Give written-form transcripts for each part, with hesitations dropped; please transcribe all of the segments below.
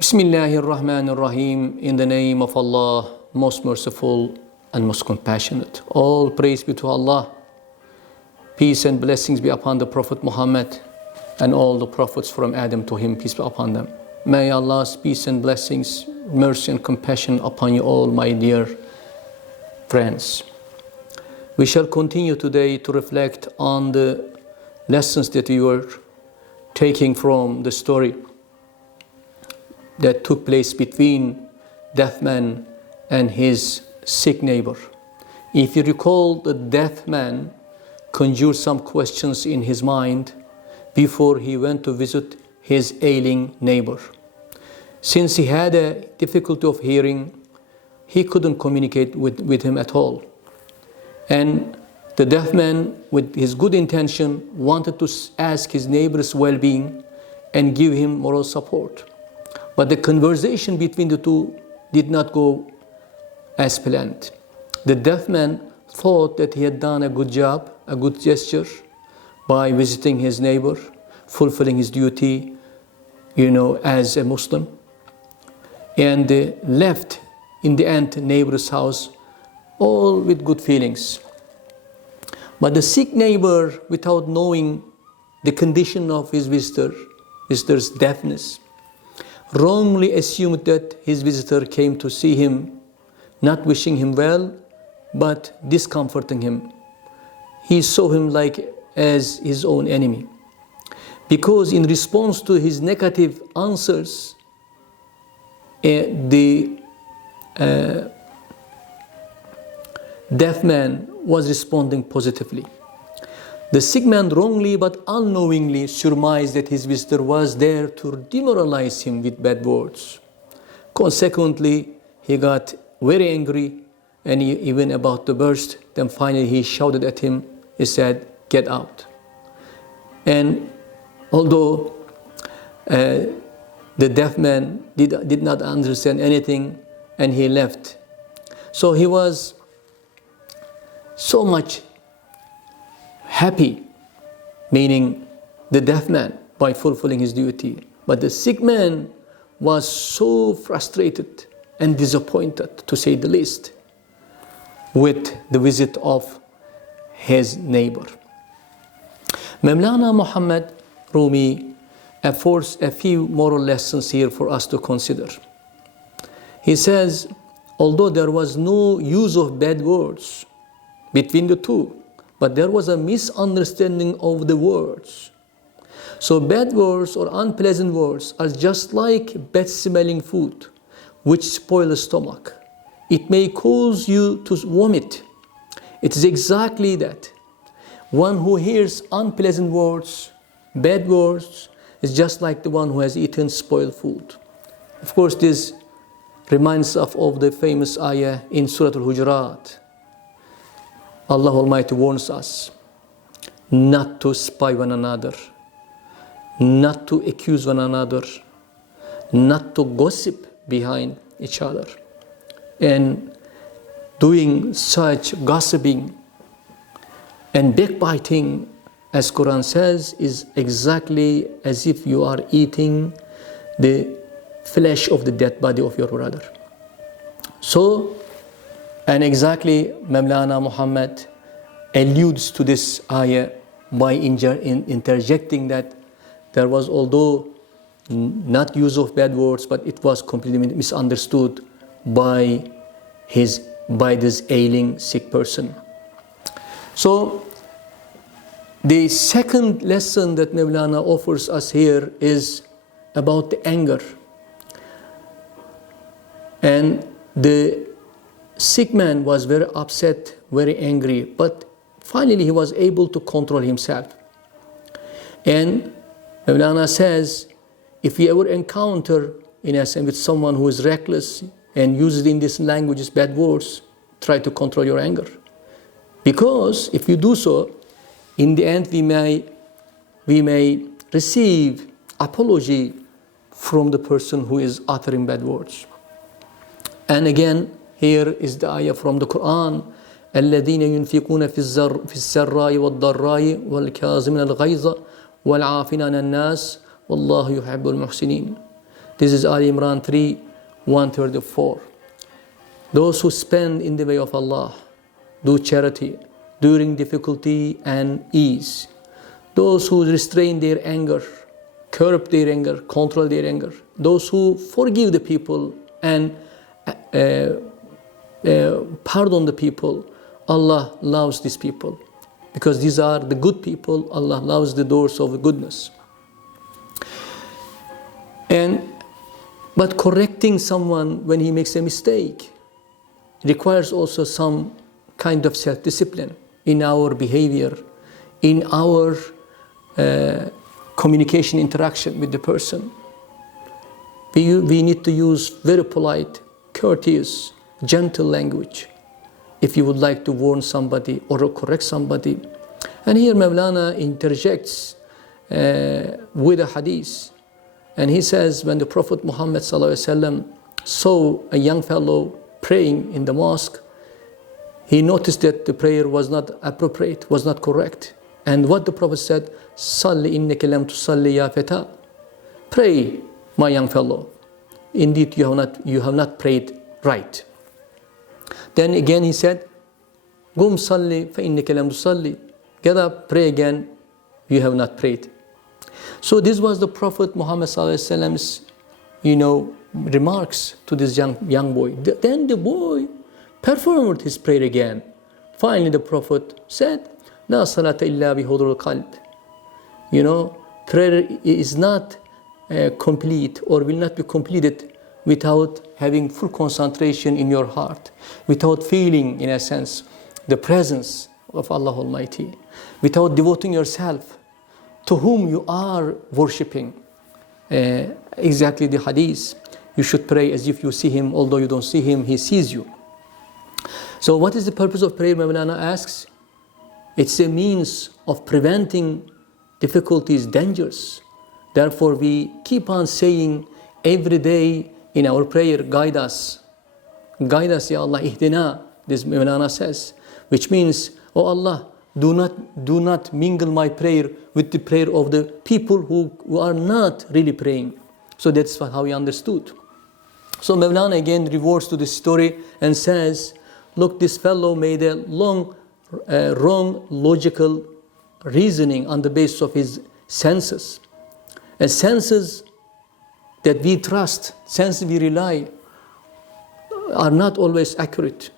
Bismillahirrahmanirrahim. In the name of Allah, most merciful and most compassionate. All praise be to Allah. Peace and blessings be upon the Prophet Muhammad and all the prophets from Adam to him, peace be upon them. May Allah's peace and blessings, mercy and compassion upon you all, my dear friends. We shall continue today to reflect on the lessons that we were taking from the story that took place between deaf man and his sick neighbor. If you recall, the deaf man conjured some questions in his mind before he went to visit his ailing neighbor. Since he had a difficulty of hearing, he couldn't communicate with him at all. And the deaf man, with his good intention, wanted to ask his neighbor's well-being and give him moral support. But the conversation between the two did not go as planned. The deaf man thought that he had done a good job, a good gesture by visiting his neighbor, fulfilling his duty, as a Muslim, and left in the end neighbor's house all with good feelings. But the sick neighbor, without knowing the condition of his visitor's deafness, wrongly assumed that his visitor came to see him, not wishing him well, but discomforting him. He saw him as his own enemy. Because in response to his negative answers, the deaf man was responding positively. The sick man wrongly but unknowingly surmised that his visitor was there to demoralize him with bad words. Consequently, he got very angry and even about to burst. Then finally he shouted at him. He said, "Get out." And although the deaf man did not understand anything, and he left. So he was so much happy, meaning the deaf man, by fulfilling his duty. But the sick man was so frustrated and disappointed, to say the least, with the visit of his neighbor. Mawlana Muhammad Rumi affords a few moral lessons here for us to consider. He says, although there was no use of bad words between the two, but there was a misunderstanding of the words. So bad words or unpleasant words are just like bad-smelling food, which spoil the stomach. It may cause you to vomit. It is exactly that. One who hears unpleasant words, bad words, is just like the one who has eaten spoiled food. Of course, this reminds us of the famous ayah in Surah Al-Hujurat. Allah Almighty warns us not to spy one another, not to accuse one another, not to gossip behind each other. And doing such gossiping and backbiting, as Quran says, is exactly as if you are eating the flesh of the dead body of your brother. So, and exactly Mawlana Muhammad alludes to this ayah by interjecting that there was, although not use of bad words, but it was completely misunderstood by this ailing sick person. So the second lesson that Mawlana offers us here is about the anger. And the sick man was very upset, very angry, but finally he was able to control himself. And Mawlana says, if you ever encounter, in a sense, with someone who is reckless and uses in this language bad words, try to control your anger. Because if you do so, in the end we may receive apology from the person who is uttering bad words. And again, here is the ayah from the Quran, الذين ينفقون في السراء والضراء والكاظمين الغيظ والعافين عن الناس والله يحب المحسنين. This is Ali Imran 3, 134. Those who spend in the way of Allah, do charity during difficulty and ease. Those who restrain their anger, curb their anger, control their anger. Those who forgive the people and pardon the people. Allah loves these people. Because these are the good people, Allah loves the doors of goodness. But correcting someone when he makes a mistake requires also some kind of self-discipline in our behavior, in our communication interaction with the person. We need to use very polite, courteous, gentle language if you would like to warn somebody or correct somebody. And here Mawlana interjects with a hadith. And he says, when the Prophet Muhammad ﷺ saw a young fellow praying in the mosque, he noticed that the prayer was not appropriate, was not correct. And what the Prophet said, Salli innaka lam tusalli ya fata. Pray, my young fellow. Indeed, you have not prayed right. Then again he said, Gum salli fa innaka lam tusalli. Get up, pray again, you have not prayed. So this was the Prophet Muhammad ﷺ's, remarks to this young boy. Then the boy performed his prayer again. Finally the Prophet said, La salata illa bi huduril qalb. Prayer is not complete or will not be completed without having full concentration in your heart, without feeling, in a sense, the presence of Allah Almighty, without devoting yourself to whom you are worshipping. Exactly the hadith. You should pray as if you see him, although you don't see him, he sees you. So what is the purpose of prayer, Mawlana asks? It's a means of preventing difficulties, dangers. Therefore, we keep on saying every day in our prayer, guide us. Guide us, Ya Allah, ihdina, this Mawlana says, which means, oh Allah, do not mingle my prayer with the prayer of the people who are not really praying. So that's how he understood. So Mawlana again reverts to the story and says, look, this fellow made a wrong logical reasoning on the basis of his senses. And senses that we trust, senses we rely, are not always accurate.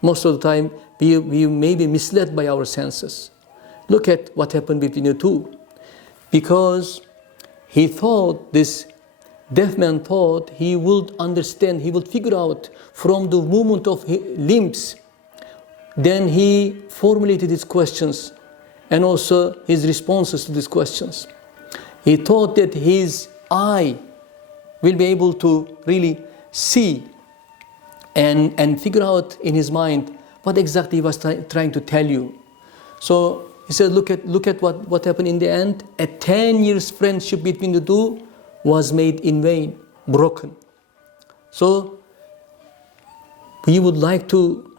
Most of the time, we may be misled by our senses. Look at what happened between the two. Because he thought, this deaf man thought, he would understand, he would figure out from the movement of his limbs. Then he formulated his questions and also his responses to these questions. He thought that his eye will be able to really see and figure out in his mind what exactly he was trying to tell you. So he said, look at what happened in the end. A 10 years friendship between the two was made in vain, broken. So we would like to,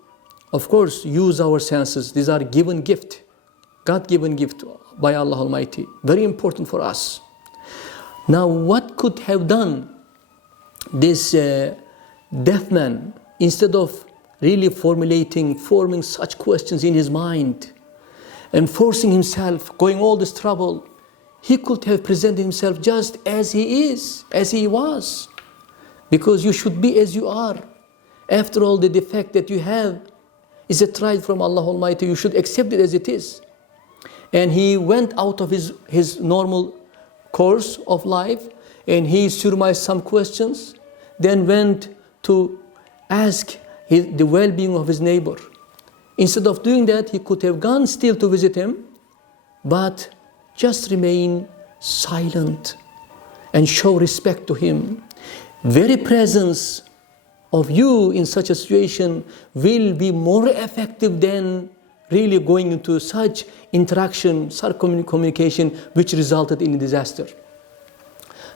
of course, use our senses. These are given gift, God-given gift by Allah Almighty. Very important for us. Now, what could have done this deaf man, instead of really forming such questions in his mind and forcing himself, going all this trouble, he could have presented himself just as he is, as he was. Because you should be as you are. After all, the defect that you have is a trial from Allah Almighty. You should accept it as it is. And he went out of his normal course of life and he surmised some questions, then went to ask the well-being of his neighbor. Instead of doing that, he could have gone still to visit him, but just remain silent and show respect to him. Very presence of you in such a situation will be more effective than really going into such interaction, such communication, which resulted in a disaster.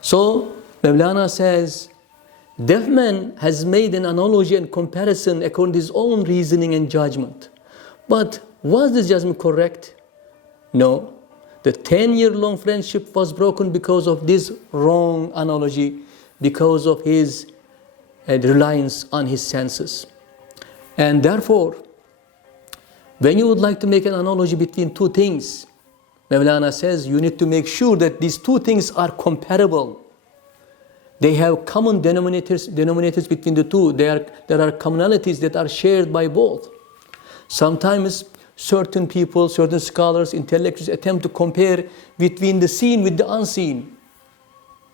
So Mawlana says, deaf man has made an analogy and comparison according to his own reasoning and judgment. But was this judgment correct? No. The 10-year-long friendship was broken because of this wrong analogy, because of his reliance on his senses. And therefore, when you would like to make an analogy between two things, Mawlana says you need to make sure that these two things are comparable. They have common denominators between the two. There are commonalities that are shared by both. Sometimes certain people, certain scholars, intellectuals attempt to compare between the seen with the unseen.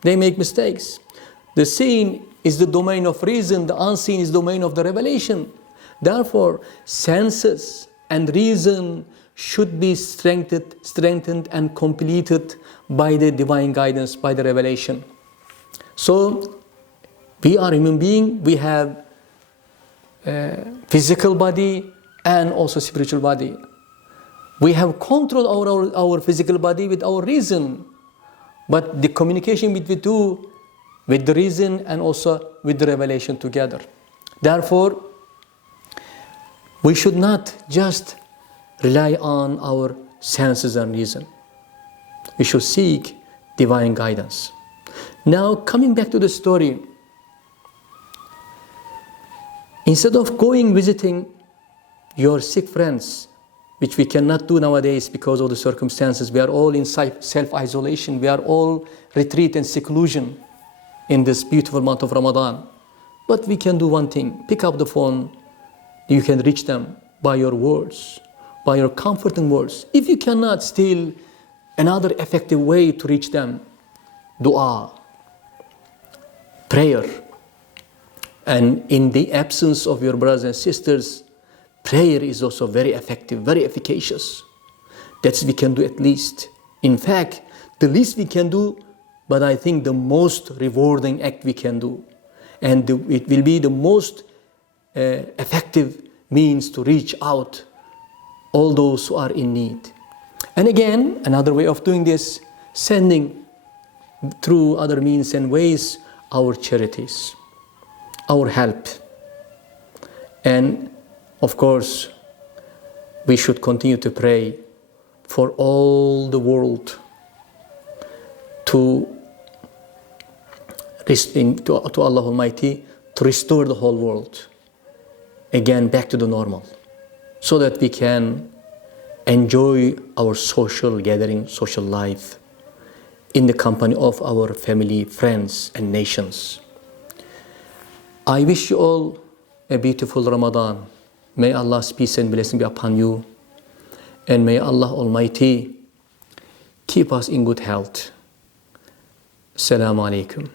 They make mistakes. The seen is the domain of reason, the unseen is the domain of the revelation. Therefore, senses and reason should be strengthened and completed by the divine guidance, by the revelation. So, we are human beings, we have physical body and also spiritual body. We have control over our physical body with our reason, but the communication between the two, with the reason and also with the revelation together. Therefore, we should not just rely on our senses and reason. We should seek divine guidance. Now, coming back to the story, instead of going visiting your sick friends, which we cannot do nowadays because of the circumstances, we are all in self-isolation, we are all retreat and seclusion in this beautiful month of Ramadan. But we can do one thing: pick up the phone. You can reach them by your words, by your comforting words. If you cannot, still another effective way to reach them: dua, prayer. And in the absence of your brothers and sisters, prayer is also very effective, very efficacious. That's what we can do at least. In fact, the least we can do, but I think the most rewarding act we can do. And it will be the most effective means to reach out all those who are in need. And again, another way of doing this, sending through other means and ways our charities, our help. And of course, we should continue to pray for all the world to Allah Almighty to restore the whole world again back to the normal, so that we can enjoy our social gathering, social life in the company of our family, friends, and nations. I wish you all a beautiful Ramadan. May Allah's peace and blessing be upon you, and may Allah Almighty keep us in good health. Assalamu alaikum.